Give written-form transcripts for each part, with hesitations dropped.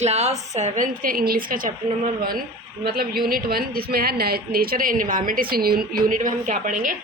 Class 7th के English का chapter number 1 मतलब यूनिट 1 जिसमें है नेचर एंड एनवायरनमेंट। इस यूनिट में हम क्या पढ़ेंगे?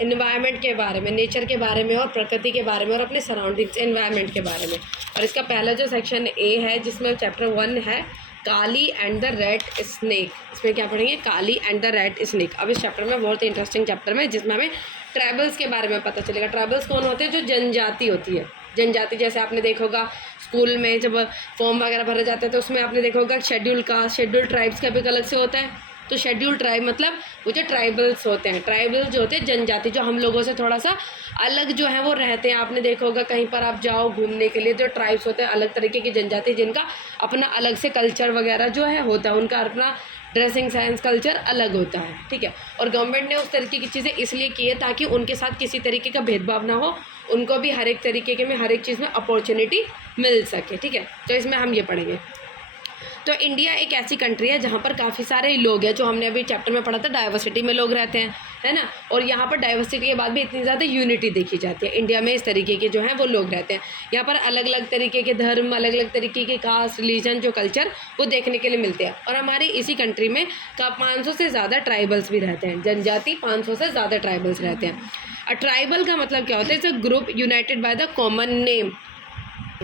एनवायरनमेंट के बारे में, नेचर के बारे में और प्रकृति के बारे में और अपने सराउंडिंग्स एनवायरनमेंट के बारे में। और इसका पहला जो सेक्शन ए है जिसमें चैप्टर 1 है काली एंड द रेड स्नेक। इसमें क्या पढ़ेंगे? काली एंड द रेड स्नेक। अब इस चैप्टर में बहुत इंटरेस्टिंग चैप्टर में जिसमें हमें ट्राइबल्स के बारे में पता चलेगा। ट्राइबल्स कौन होते हैं? जो जनजाति होती है। जनजाति जैसे आपने देखा होगा स्कूल में जब फॉर्म वगैरह भरे जाते हैं तो उसमें आपने देखा होगा शेड्यूल कास्ट, शेड्यूल ट्राइब्स का भी अलग से होता है। तो शेड्यूल ट्राइब मतलब वो जो ट्राइबल्स होते हैं, ट्राइबल्स जो होते हैं जनजाति, जो हम लोगों से थोड़ा सा अलग जो है वो रहते हैं। आपने देखा होगा कहीं पर आप जाओ घूमने के लिए, जो ट्राइब्स होते हैं अलग तरीके की जनजाति जिनका अपना अलग से कल्चर वगैरह जो है होता है, उनका अपना ड्रेसिंग सेंस कल्चर अलग होता है, ठीक है। और गवर्नमेंट ने उस तरीके की चीज़ें इसलिए की है ताकि उनके साथ किसी तरीके का भेदभाव ना हो, उनको भी हर एक तरीके के में हर एक चीज़ में अपॉर्चुनिटी मिल सके, ठीक है। तो इसमें हम ये पढ़ेंगे। तो इंडिया एक ऐसी कंट्री है जहाँ पर काफ़ी सारे लोग हैं, जो हमने अभी चैप्टर में पढ़ा था डाइवर्सिटी में लोग रहते हैं, है ना। और यहाँ पर डाइवर्सिटी के बाद भी इतनी ज़्यादा यूनिटी देखी जाती है। इंडिया में इस तरीके के जो हैं वो लोग रहते हैं। यहाँ पर अलग अलग तरीके के धर्म, अलग अलग तरीके के कास्ट, रिलीजन, जो कल्चर वो देखने के लिए मिलते हैं। और हमारी इसी कंट्री में 500 से ज़्यादा ट्राइबल्स भी रहते हैं। जनजाति 500 से ज़्यादा ट्राइबल्स रहते हैं। ट्राइबल का मतलब क्या होता है? It's a group United by the common name.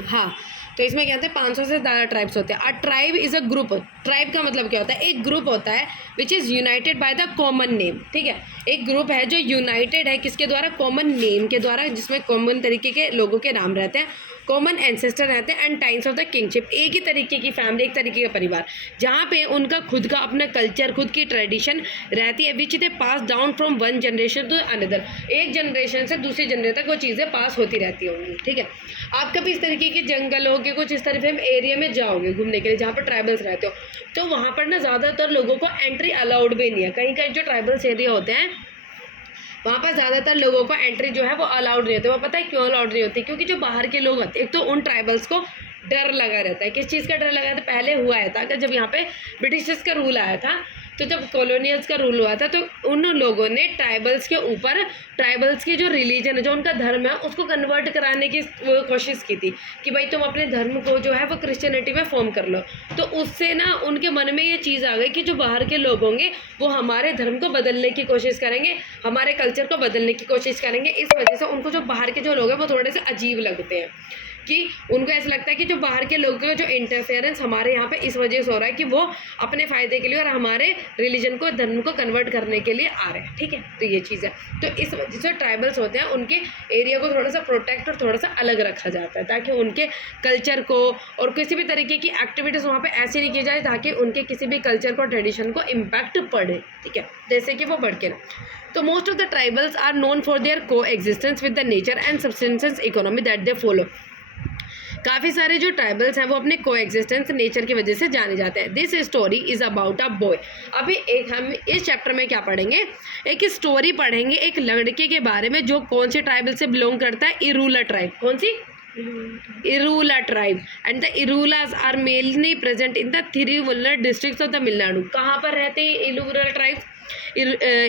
हाँ, तो इसमें क्या होता है? 500 से ज़्यादा ट्राइब्स होते हैं। अ tribe is a group. Tribe का मतलब क्या होता है? एक ग्रुप होता है which is United by the common name, ठीक है। एक ग्रुप है जो यूनाइटेड है किसके द्वारा? कॉमन नेम के द्वारा, जिसमें कॉमन तरीके के लोगों के नाम रहते हैं, कॉमन एंसेस्टर रहते हैं and times of the kingship. एक ही तरीके की फैमिली, एक तरीके का परिवार, जहाँ पे उनका खुद का अपना कल्चर, खुद की ट्रेडिशन रहती है, which is pass down from one generation to another. एक जनरेशन से दूसरी जनरेशन तक वो चीज़ें पास होती रहती होंगी, ठीक है। आप कभी इस तरीके के जंगलों के कुछ इस तरह से एरिया में जाओगे घूमने के लिए जहाँ पर ट्राइबल्स रहते हो, तो वहाँ पर ना ज़्यादातर लोगों को एंट्री अलाउड भी नहीं है। कहीं कहीं जो ट्राइबल्स एरिया होते हैं वहाँ पर ज़्यादातर लोगों को एंट्री जो है वो अलाउड नहीं होती। वो पता है क्यों अलाउड नहीं होती? क्योंकि जो बाहर के लोग होते हैं, एक तो उन ट्राइबल्स को डर लगा रहता है। किस चीज़ का डर लगा रहता है? पहले हुआ है था कि जब यहाँ पे ब्रिटिशर्स का रूल आया था, तो जब कॉलोनियल्स का रूल हुआ था, तो उन लोगों ने ट्राइबल्स के ऊपर ट्राइबल्स की जो रिलीजन है, जो उनका धर्म है, उसको कन्वर्ट कराने की कोशिश की थी कि भाई तुम अपने धर्म को जो है वो क्रिश्चियनिटी में फॉर्म कर लो। तो उससे ना उनके मन में ये चीज़ आ गई कि जो बाहर के लोग होंगे वो हमारे धर्म को बदलने की कोशिश करेंगे, हमारे कल्चर को बदलने की कोशिश करेंगे। इस वजह से उनको जो बाहर के जो लोग हैं वो थोड़े से अजीब लगते हैं, कि उनको ऐसा लगता है कि जो बाहर के लोगों का जो इंटरफेरेंस हमारे यहाँ पे इस वजह से हो रहा है कि वो अपने फ़ायदे के लिए और हमारे रिलीजन को, धर्म को कन्वर्ट करने के लिए आ रहे हैं, ठीक है। तो ये चीज़ है। तो इस वजह से ट्राइबल्स होते हैं, उनके एरिया को थोड़ा सा प्रोटेक्ट और थोड़ा सा अलग रखा जाता है ताकि उनके कल्चर को और किसी भी तरीके की एक्टिविटीज़ वहाँ पर ऐसी नहीं की जाए ताकि उनके किसी भी कल्चर को, ट्रेडिशन को इम्पैक्ट पड़े, ठीक है, जैसे कि वो बढ़ के ना। तो most of the tribals are known for their coexistence with the nature and subsistence economy that they follow. काफ़ी सारे जो ट्राइबल्स हैं वो अपने को एग्जिस्टेंस नेचर की वजह से जाने जाते हैं। This story is about a boy. अभी एक हम इस चैप्टर में क्या पढ़ेंगे? एक स्टोरी पढ़ेंगे एक लड़के के बारे में जो कौन से ट्राइबल से बिलोंग करता है? इरूला ट्राइब। कौन सी? Irula tribe. And the Irulas are mainly present in the Tiruvallur district of Tamil Nadu. कहाँ पर रहते हैं इरूला ट्राइब?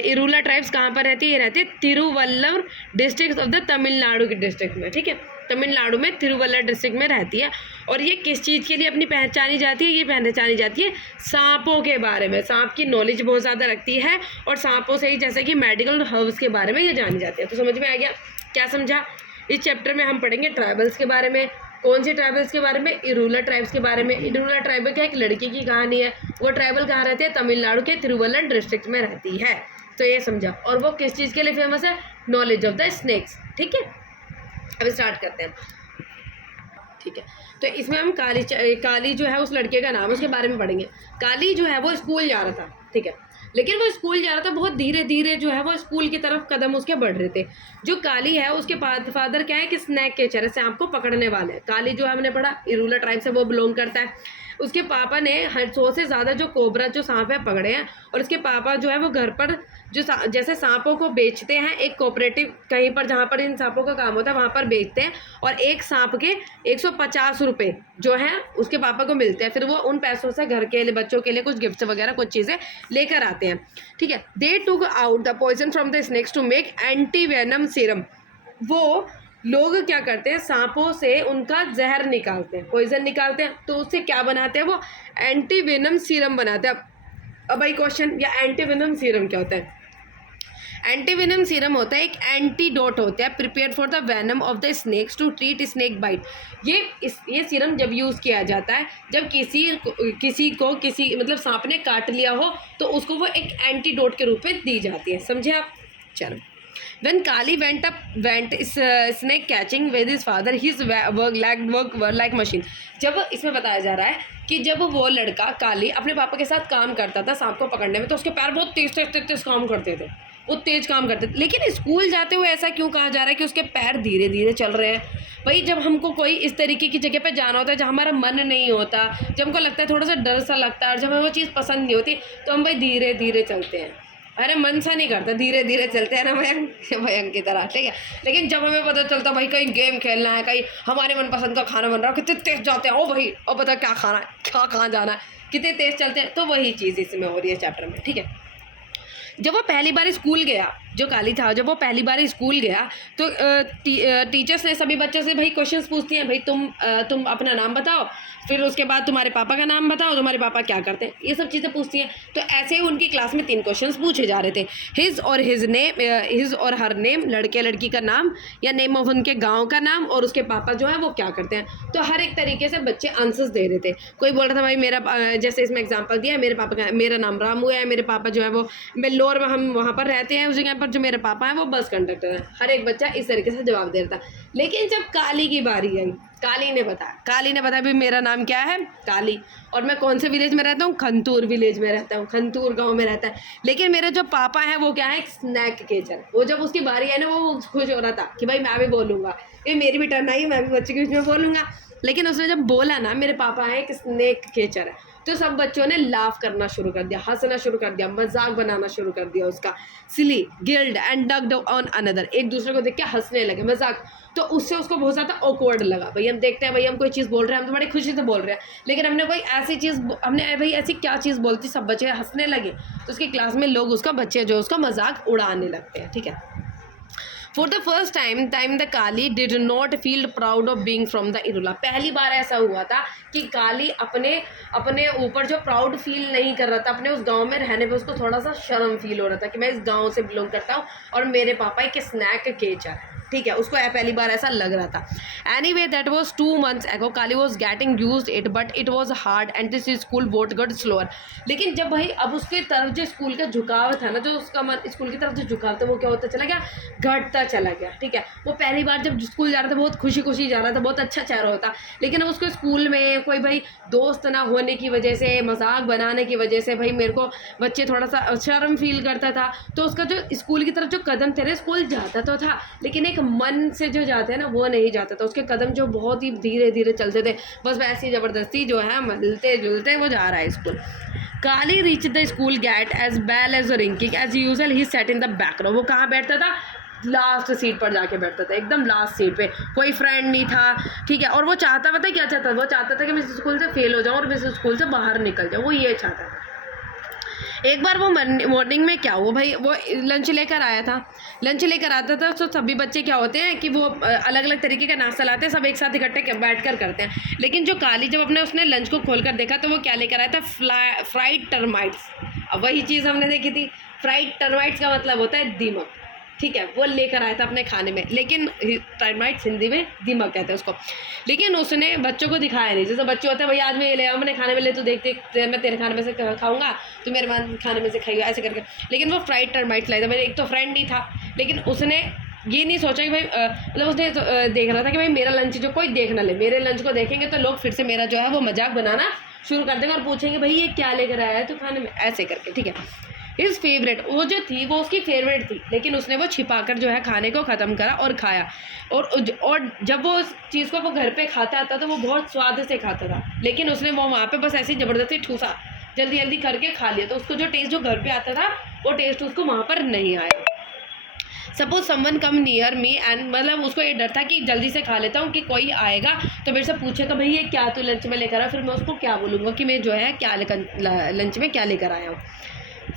इरूला ट्राइब्स कहाँ पर रहती है? ये रहती है Thiruvalluvar district of the Tamil Nadu के डिस्ट्रिक्ट में, ठीक है। तमिलनाडु में तिरुवल्लुवर डिस्ट्रिक्ट में रहती है। और ये किस चीज़ के लिए अपनी पहचानी जाती है? ये पहचानी जाती है सांपों के बारे में। सांप की नॉलेज बहुत ज़्यादा रखती है और सांपों से ही जैसे कि मेडिकल हर्ब्स के बारे में ये जानी जाती है। तो समझ में आ गया? क्या समझा? इस चैप्टर में हम पढ़ेंगे ट्राइबल्स के बारे में। कौन से ट्राइबल्स के बारे में? इरूला ट्राइब्स के बारे में। इरूला ट्राइबल क्या एक लड़की की कहानी है। वो ट्राइबल कहाँ रहती है? तमिलनाडु के तिरुवल्लुवर डिस्ट्रिक्ट में रहती है। तो ये समझा। और वो किस चीज़ के लिए फेमस है? नॉलेज ऑफ द स्नेक्स, ठीक है। अब स्टार्ट करते हैं, ठीक है। तो इसमें हम काली जो है उस लड़के का नाम है, उसके बारे में पढ़ेंगे। काली जो है वो स्कूल जा रहा था, ठीक है, लेकिन वो स्कूल जा रहा था बहुत धीरे धीरे जो है वो स्कूल की तरफ कदम उसके बढ़ रहे थे। जो काली है उसके फादर क्या है कि स्नैक कैचर, सांप को पकड़ने वाले हैं। काली जो है हमने पढ़ा इरूला ट्राइब से वो बिलोंग करता है। उसके पापा ने 100 से ज़्यादा जो कोबरा जो सांप है पकड़े हैं। और उसके पापा जो है वो घर पर जो जैसे सांपों को बेचते हैं, एक कोऑपरेटिव कहीं पर जहाँ पर इन सांपों का काम होता है वहाँ पर बेचते हैं। और एक सांप के 150 रुपये जो है उसके पापा को मिलते हैं। फिर वो उन पैसों से घर के लिए, बच्चों के लिए कुछ गिफ्ट्स वगैरह कुछ चीज़ें लेकर आते हैं, ठीक है। They took out the poison from the snakes to make anti venom serum. लोग क्या करते हैं, सांपों से उनका जहर निकालते हैं, पॉइजन निकालते हैं, तो उससे क्या बनाते हैं, वो एंटी वेनम सीरम बनाते हैं। अब भाई क्वेश्चन, या एंटी वेनम सीरम क्या होता है? एंटी वेनम सीरम होता है एक एंटीडोट होता है prepared for the venom of the snakes to treat snake bite. ये सीरम जब यूज़ किया जाता है जब किसी मतलब सांप ने काट लिया हो, तो उसको वो एक एंटीडोट के रूप में दी जाती है। समझे आप? चलो, When Kali went snake catching with his father, his work were like machine। जब इसमें बताया जा रहा है कि जब वो लड़का काली अपने पापा के साथ काम करता था सांप को पकड़ने में, तो उसके पैर बहुत तेज काम करते थे, वो तेज काम करते थे। लेकिन स्कूल जाते हुए ऐसा क्यों कहा जा रहा है कि उसके पैर धीरे धीरे चल रहे हैं? भाई जब हमको कोई इस तरीके की जगह पे जाना होता है जहाँ हमारा मन नहीं होता, जब हमको लगता है थोड़ा सा डर सा लगता है, और जब हमें वो चीज़ पसंद नहीं होती, तो हम भाई धीरे धीरे चलते हैं। अरे मन सा नहीं करता, धीरे धीरे चलते हैं ना मयंक की तरह, ठीक है। लेकिन जब हमें पता चलता भाई कहीं गेम खेलना है, कहीं हमारे मनपसंद का खाना बन रहा है, कितने तेज जाते हैं, ओ भाई और पता क्या खाना है, क्या कहाँ जाना है, कितने तेज चलते हैं। तो वही चीज़ इसमें हो रही है चैप्टर में, ठीक है। जब वो पहली बार स्कूल गया, जो काली था, जब वो पहली बार स्कूल गया, तो टीचर्स ने सभी बच्चों से भाई क्वेश्चंस पूछती हैं, भाई तुम अपना नाम बताओ, फिर उसके बाद तुम्हारे पापा का नाम बताओ, तुम्हारे पापा क्या करते हैं, ये सब चीज़ें पूछती हैं। तो ऐसे ही उनकी क्लास में 3 क्वेश्चंस पूछे जा रहे थे। हिज और हर नेम, लड़के लड़की का नाम या नेम ऑफ उनके गाँव का नाम, और उसके पापा जो है वो क्या करते हैं। तो हर एक तरीके से बच्चे आंसर्स दे रहे थे। कोई बोल रहा था भाई मेरा, जैसे इसमें एग्जाम्पल दिया, मेरा नाम रामू है, मेरे पापा जो है वो बेल्लोर में, हम वहाँ पर रहते हैं उस जगह पर, जो मेरे पापा हैं वो बस कंडक्टर हैं। हर एक बच्चा इस तरीके से जवाब दे रहा था। लेकिन जब काली की बारी आई, काली ने बताया भाई मेरा नाम क्या है, काली, और मैं कौन से विलेज में रहता हूँ, खंतूर विलेज में रहता हूँ, खंतूर गांव में रहता है। लेकिन मेरे जो पापा हैं वो क्या है, एक स्नैक केचर। वो जब उसकी बारी आई ना, वो खुश हो रहा था कि भाई मैं भी बोलूँगा, ये मेरी भी टर्न आई, मैं भी बच्चे के बीच में बोलूँगा। लेकिन उसने जब बोला ना मेरे पापा हैं एक स्नैक केचर है, तो सब बच्चों ने लाफ करना शुरू कर दिया, हंसना शुरू कर दिया, मजाक बनाना शुरू कर दिया उसका। Silly, guild and dugged on another, एक दूसरे को देख के हंसने लगे, मजाक। तो उससे उसको बहुत ज़्यादा ऑकवर्ड लगा। भाई हम देखते हैं, भाई हम कोई चीज़ बोल रहे हैं, हम तो बड़ी खुशी से बोल रहे हैं, लेकिन हमने भाई ऐसी क्या चीज़ बोलती, सब बच्चे हंसने लगे। तो उसकी क्लास में लोग बच्चे जो उसका मजाक उड़ाने लगते हैं, ठीक है। For the first time the Kali did not feel proud of being from the Irula। पहली बार ऐसा हुआ था कि काली अपने ऊपर जो प्राउड फील नहीं कर रहा था, अपने उस गांव में रहने पे उसको थोड़ा सा शर्म फील हो रहा था कि मैं इस गांव से बिलोंग करता हूँ और मेरे पापा एक स्नैक केचर है, ठीक है। उसको पहली बार ऐसा लग रहा था। Anyway that was 2 months ago, Kali was getting used it but it was hard and this school boat got slower. लेकिन जब भाई अब उसके तरफ जो स्कूल का झुकाव था ना, जो उसका मन स्कूल की तरफ जो झुकाव था, वो क्या होता चला गया, घटता चला गया, ठीक है। वो पहली बार जब स्कूल जा रहा था बहुत खुशी खुशी जा रहा था, बहुत अच्छा चेहरा होता, लेकिन अब उसको स्कूल में कोई भाई दोस्त ना होने की वजह से, मजाक बनाने की वजह से, भाई मेरे को बच्चे थोड़ा सा शर्म फील करता था। तो उसका जो स्कूल की तरफ जो कदम थे, स्कूल जाता तो था लेकिन एक मन से जो जाते हैं ना वो नहीं जाता था। उसके कदम जो बहुत ही धीरे धीरे चलते थे, बस वैसी ज़बरदस्ती जो है मिलते जुलते वो जा रहा है school. Kali reach the school gate as bell as ringing as usual he sat in the back row. वो कहाँ बैठता था, लास्ट सीट पर जाके बैठता था, एकदम लास्ट सीट पे, कोई फ्रेंड नहीं था, ठीक है। और वो चाहता, पता है क्या चाहता था, वो चाहता था कि मैं इस स्कूल से फेल हो जाऊँ और मैं इस स्कूल से बाहर निकल जाऊँ, वो ये चाहता था। एक बार वो मॉर्निंग में क्या हुआ भाई, वो लंच लेकर आया था, लंच लेकर आता था। तो सभी बच्चे क्या होते हैं कि वो अलग अलग तरीके का नाश्ता लाते हैं, सब एक साथ इकट्ठे बैठ कर करते हैं। लेकिन जो काली जब उसने लंच को खोल कर देखा, तो वो क्या लेकर आया था, फ्राइड टर्माइट्स। अब वही चीज़ हमने देखी थी, फ्राइड टर्माइट्स का मतलब होता है दीमक, ठीक है। वो लेकर आया था अपने खाने में, लेकिन टर्माइट्स हिंदी में दीमक कहते हैं उसको। लेकिन उसने बच्चों को दिखाया नहीं, जैसे बच्चे होते हैं, भाई आज मैं ये ले आऊँ, मैंने खाने में ले, तो देखते मैं तेरे खाने में से खाऊंगा, तो मेरे खाने में से खाइए, ऐसे करके। लेकिन वो फ्राइड टर्माइट्स लाया था। मेरे एक तो फ्रेंड नहीं था, लेकिन उसने ये नहीं सोचा कि भाई मतलब उसने देख रहा था कि भाई मेरा लंच जो कोई देख ना ले, मेरे लंच को देखेंगे तो लोग फिर से मेरा जो है वो मजाक बनाना शुरू कर देंगे और पूछेंगे भाई ये क्या लेकर आया है तो खाने में, ऐसे करके, ठीक है। हिज फेवरेट, वो जो थी वो उसकी फेवरेट थी, लेकिन उसने वो छिपाकर जो है खाने को ख़त्म करा और खाया। और जब वो उस चीज़ को वो घर पे खाता था तो वो बहुत स्वाद से खाता था, लेकिन उसने वो वहाँ पे बस ऐसी ज़बरदस्ती ठूसा, जल्दी जल्दी करके खा लिया। तो उसको जो टेस्ट जो घर पे आता था वो टेस्ट उसको वहाँ पर नहीं आया। Suppose someone come near me and, मतलब उसको ये डर था कि जल्दी से खा लेता हूँ कि कोई आएगा तो मेरे से पूछेगा भाई ये क्या तू लंच में लेकर आया, फिर मैं उसको क्या बोलूँगा कि मैं जो है क्या लंच में क्या लेकर आया हूँ।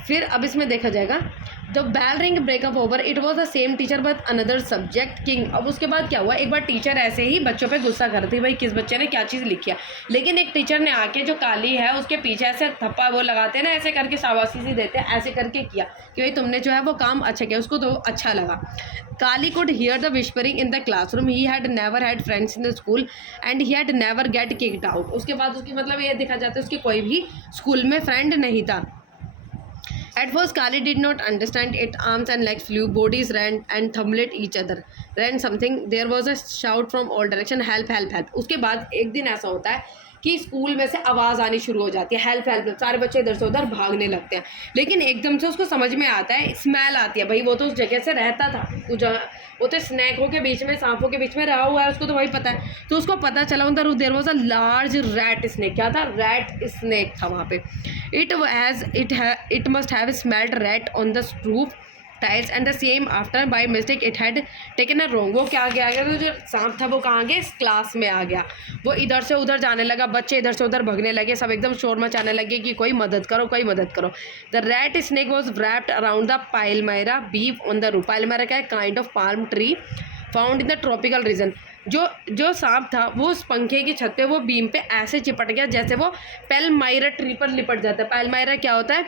फिर अब इसमें देखा जाएगा, जब bell ring break up over it was the same teacher but another subject king. अब उसके बाद क्या हुआ, एक बार टीचर ऐसे ही बच्चों पे गुस्सा कर रही थी, भाई किस बच्चे ने क्या चीज़ लिखी है, लेकिन एक टीचर ने आके जो काली है उसके पीछे ऐसे थप्पा वो लगाते हैं ना, ऐसे करके शाबाशी सी देते हैं, ऐसे करके किया कि भाई तुमने जो है वो काम अच्छा किया, उसको तो अच्छा लगा। काली could hear the whispering in the classroom. He had never had friends in the school and he had never get kicked out. उसके बाद उसकी मतलब ये देखा जाता है उसकी कोई भी स्कूल में फ्रेंड नहीं था। At first, Kali did not understand it. Arms and legs flew, bodies ran and thumbled each other. Ran something. There was a shout from all direction. Help! Help! Help! उसके बाद एक दिन ऐसा होता है कि स्कूल में से आवाज़ आनी शुरू हो जाती है, हेल्प हेल्प। सारे बच्चे इधर से उधर भागने लगते हैं, लेकिन एकदम से उसको समझ में आता है, स्मेल आती है, भाई वो तो उस जगह से रहता था, वो तो स्नैकों के बीच में, सांपों के बीच में रहा हुआ है, उसको तो वही पता है। तो उसको पता चला उधर there was a large rat snake. क्या था? रैट स्नेक था वहाँ पे। It must have smelled rat on the roof tiles and the same after by mistake it had taken a wrong. वो क्या आ गया, तो जो सांप था वो कहाँ गया? क्लास में आ गया। वो इधर से उधर जाने लगा, बच्चे इधर से उधर भगने लगे, सब एकदम शोर मचाने लगे कि कोई मदद करो, कोई मदद करो। The rat snake was wrapped around the palmyra beam on the roof. Palmyra का kind of palm tree found in the tropical region. जो सांप था वो उस पंखे की छत पे वो बीम पे ऐसे चिपट गया जैसे वो पैल्मायरा ट्री पर लिपट जाता है। पैल्मायरा क्या होता है?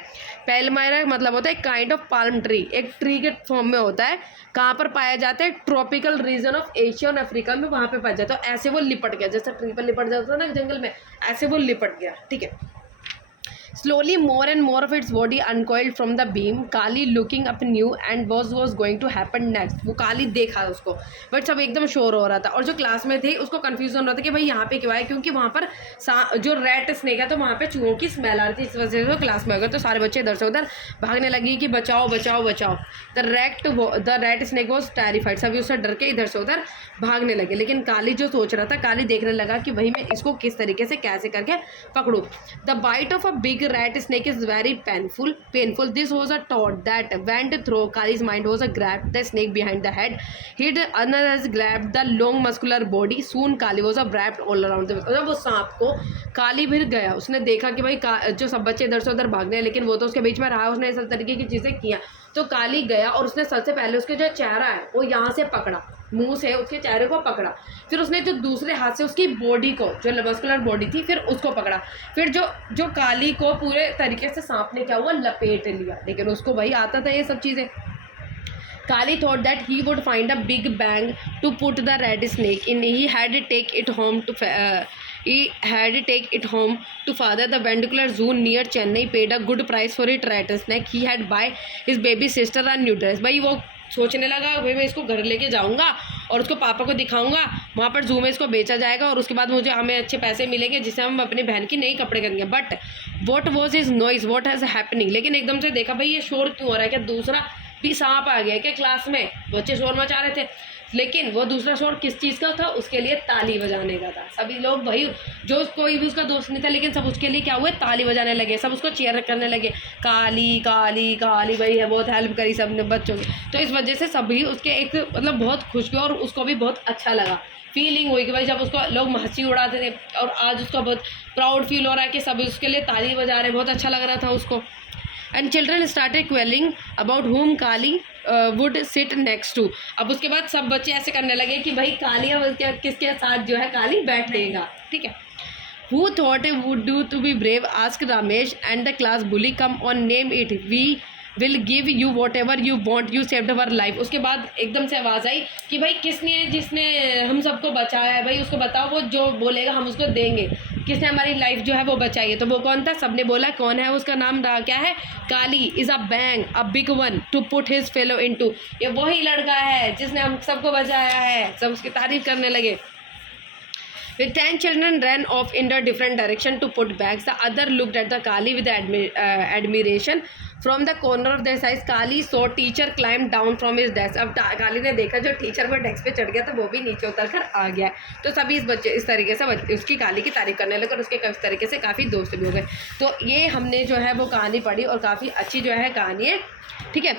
पैल्मायरा मतलब होता है काइंड ऑफ पाल्म ट्री, एक ट्री के फॉर्म में होता है। कहाँ पर पाया जाता है? ट्रॉपिकल रीजन ऑफ एशिया और अफ्रीका में, वहाँ पे पाया जाता है। तो ऐसे वो लिपट गया, जैसे ट्री पर लिपट जाता है ना जंगल में, ऐसे वो लिपट गया। ठीक है। Slowly, more and more of its body uncoiled from the beam. Kali looking up knew and was going to happen next. वो काली देखा उसको, बट सब एकदम शोर हो रहा था, और जो क्लास में थे उसको कन्फ्यूजन हो रहा था कि भाई यहाँ पे क्यों आए, क्योंकि वहाँ पर जो रैट स्नेक है तो वहाँ पे चूहों की स्मेल आ रही थी, इस वजह से वो क्लास में हो गया। तो सारे बच्चे इधर से उधर भागने लगी कि बचाओ बचाओ बचाओ। The rat snake was terrified. सभी उससे डर के इधर से उधर भागने लगे, लेकिन काली जो सोच रहा था, काली देखने लगा कि भाई मैं इसको किस तरीके से कैसे करके पकड़ूँ। The bite of a big rat snake is very painful. This was a thought that went through Kali's mind. Was a grabbed the snake behind the head. Another has grabbed the long muscular body. Soon Kali was wrapped all around the. जब वो सांप को काली भिड़ गया, उसने देखा कि भाई जो सब बच्चे इधर से उधर भागने हैं, लेकिन वो तो उसके बीच में रहा, उसने इस तरीके की चीज़ें किया। तो काली गया और उसने सबसे पहले उसके जो चेहरा है वो यहाँ से पकड़ा, मुंह से उसके चेहरे को पकड़ा, फिर उसने जो दूसरे हाथ से उसकी बॉडी को, जो मस्कुलर बॉडी थी, फिर उसको पकड़ा, फिर जो काली को पूरे तरीके से सांप ने क्या हुआ, लपेट लिया। लेकिन उसको भाई आता था ये सब चीज़ें। Kali thought that he would find a big bang to put the red snake in. He had to take it home to father. The Vendicular Zoo near Chennai paid a good price for it rat snake. He had buy his baby sister a new dress. भाई वो सोचने लगा भाई मैं इसको घर लेके जाऊंगा और उसको पापा को दिखाऊंगा, वहाँ पर जू में इसको बेचा जाएगा और उसके बाद मुझे हमें अच्छे पैसे मिलेंगे जिससे हम अपनी बहन की नई कपड़े करेंगे। But what was is noise, what has happening. लेकिन एकदम से देखा भाई ये शोर क्यों हो रहा है, क्या दूसरा भी सांप आ गया क्या क्लास में? बच्चे शोर मचा रहे थे, लेकिन वो दूसरा शोर किस चीज़ का था? उसके लिए ताली बजाने का था। सभी लोग भाई, जो कोई भी उसका दोस्त नहीं था, लेकिन सब उसके लिए क्या हुए, ताली बजाने लगे, सब उसको चीयर करने लगे, काली काली काली, भाई है बहुत हेल्प करी सब ने बच्चों की। तो इस वजह से सभी उसके एक मतलब बहुत खुश हुए और उसको भी बहुत अच्छा लगा, फीलिंग हुई कि भाई जब उसको लोग हंसी उड़ाते थे और आज उसका बहुत प्राउड फील हो रहा है कि सभी उसके लिए ताली बजा रहे, बहुत अच्छा लग रहा था उसको। And children started quarrelling about whom Kali would sit next to. अब उसके बाद सब बच्चे ऐसे करने लगे कि भाई काली अब किसके साथ जो है काली बैठेगा। ठीक है। Who thought it would do to be brave? Asked Ramesh and the class bully. Come on, name it. We will give you whatever you want. You saved our life. उसके बाद एकदम से आवाज़ आई कि भाई जिसने हम सबको बचाया है, भाई उसको बताओ, वो जो बोलेगा हम उसको देंगे। किसने हमारी लाइफ जो है वो बचाई है? तो वो कौन था? सबने बोला कौन है, उसका नाम रहा क्या है, Kali is a bang a big one to put his fellow into. ये वही लड़का है जिसने हम सबको बचाया है। सब उसकी तारीफ करने लगे। With 10 children ran off in the different direction to put bags. The other looked at the Kali with admiration. From the corner of their eyes, Kali saw teacher climb down from his desk. अब काली ने देखा जो teacher वो desk पे चढ़ गया तो वो भी नीचे उतर कर आ गया। तो सभी इस तरीके से उसकी काली की तारीफ करने लगे और उसके इस तरीके से काफ़ी दोस्त भी हो गए। तो ये हमने जो है वो कहानी पढ़ी और काफ़ी अच्छी जो है कहानी है। ठीक है।